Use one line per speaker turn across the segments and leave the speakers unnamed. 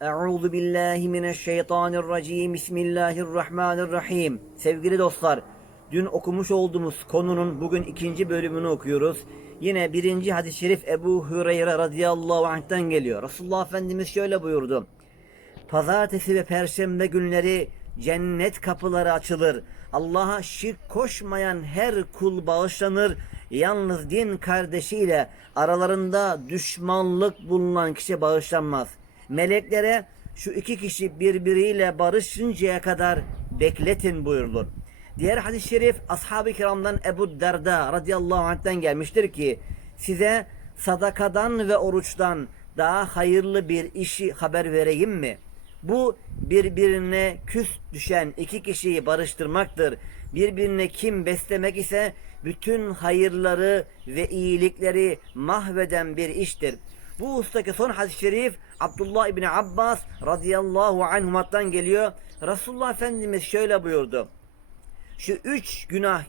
Euzu billahi mineşşeytanirracim. Bismillahirrahmanirrahim. Sevgili dostlar, dün okumuş olduğumuz konunun bugün ikinci bölümünü okuyoruz. Yine birinci hadis-i şerif Ebu Hüreyre radıyallahu anh'tan geliyor. Resulullah Efendimiz şöyle buyurdu. Pazartesi ve perşembe günleri cennet kapıları açılır. Allah'a şirk koşmayan her kul bağışlanır. Yalnız din kardeşiyle aralarında düşmanlık bulunan kişi bağışlanmaz. Meleklere şu iki kişi birbiriyle barışıncaya kadar bekletin buyurulur. Diğer hadis-i şerif ashab-ı kiramdan Ebu Derda radıyallahu anh'ten gelmiştir ki size sadakadan ve oruçtan daha hayırlı bir işi haber vereyim mi? Bu birbirine küs düşen iki kişiyi barıştırmaktır. Birbirine kim beslemek ise bütün hayırları ve iyilikleri mahveden bir iştir. Bu ustaki son hadis-i şerif Abdullah İbni Abbas radıyallahu anhumattan geliyor. Resulullah Efendimiz şöyle buyurdu. Şu üç günah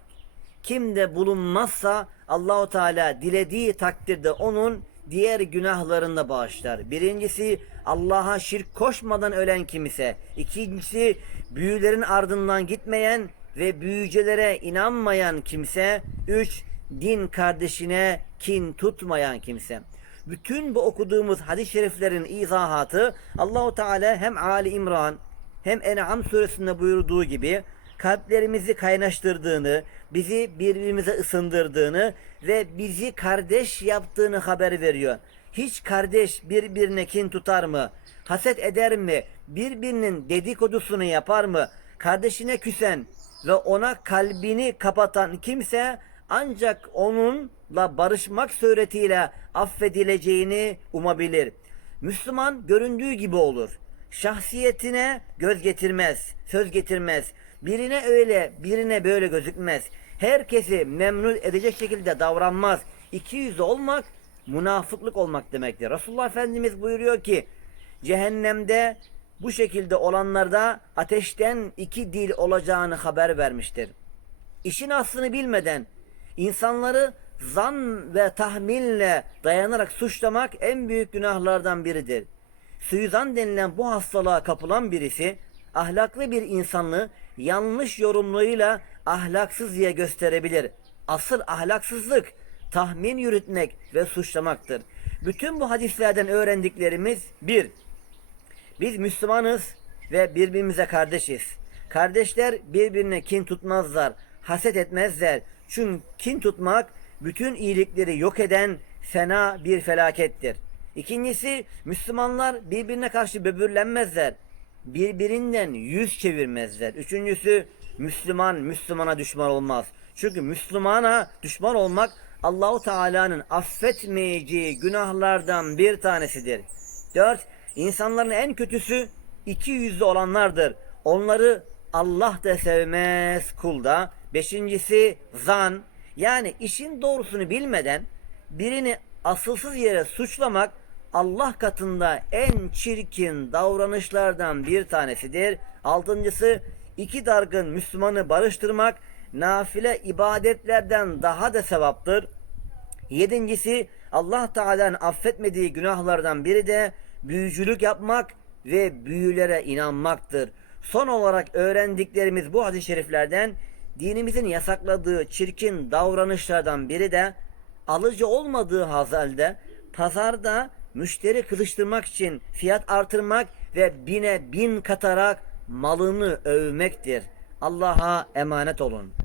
kimde bulunmazsa Allahu Teala dilediği takdirde onun diğer günahlarını da bağışlar. Birincisi Allah'a şirk koşmadan ölen kimse. İkincisi büyülerin ardından gitmeyen ve büyücelere inanmayan kimse. Üç din kardeşine kin tutmayan kimse. Bütün bu okuduğumuz hadis-i şeriflerin izahatı Allahu Teala hem Ali İmran hem En'am suresinde buyurduğu gibi kalplerimizi kaynaştırdığını, bizi birbirimize ısındırdığını ve bizi kardeş yaptığını haber veriyor. Hiç kardeş birbirine kin tutar mı? Haset eder mi? Birbirinin dedikodusunu yapar mı? Kardeşine küsen ve ona kalbini kapatan kimse ancak onunla barışmak suretiyle affedileceğini umabilir. Müslüman göründüğü gibi olur. Şahsiyetine göz getirmez, söz getirmez. Birine öyle, birine böyle gözükmez. Herkesi memnun edecek şekilde davranmaz. İki yüzlü olmak münafıklık olmak demektir. Resulullah Efendimiz buyuruyor ki cehennemde bu şekilde olanlarda ateşten iki dil olacağını haber vermiştir. İşin aslını bilmeden insanları zan ve tahminle dayanarak suçlamak en büyük günahlardan biridir. Suizan denilen bu hastalığa kapılan birisi ahlaklı bir insanlığı yanlış yorumlarıyla ahlaksız diye gösterebilir. Asıl ahlaksızlık tahmin yürütmek ve suçlamaktır. Bütün bu hadislerden öğrendiklerimiz bir, biz Müslümanız ve birbirimize kardeşiz. Kardeşler birbirine kin tutmazlar, haset etmezler. Çünkü kin tutmak bütün iyilikleri yok eden fena bir felakettir. İkincisi Müslümanlar birbirine karşı böbürlenmezler. Birbirinden yüz çevirmezler. Üçüncüsü Müslüman Müslümana düşman olmaz. Çünkü Müslümana düşman olmak Allahu Teala'nın affetmeyeceği günahlardan bir tanesidir. Dört, insanların en kötüsü iki yüzlü olanlardır. Onları Allah da sevmez kul da. Beşincisi zan. Yani işin doğrusunu bilmeden birini asılsız yere suçlamak Allah katında en çirkin davranışlardan bir tanesidir. Altıncısı iki dargın Müslümanı barıştırmak nafile ibadetlerden daha da sevaptır. Yedincisi Allah Teala'nın affetmediği günahlardan biri de büyücülük yapmak ve büyülere inanmaktır. Son olarak öğrendiklerimiz bu hadis-i şeriflerden dinimizin yasakladığı çirkin davranışlardan biri de alıcı olmadığı halde pazarda müşteri kızıştırmak için fiyat artırmak ve bine bin katarak malını övmektir. Allah'a emanet olun.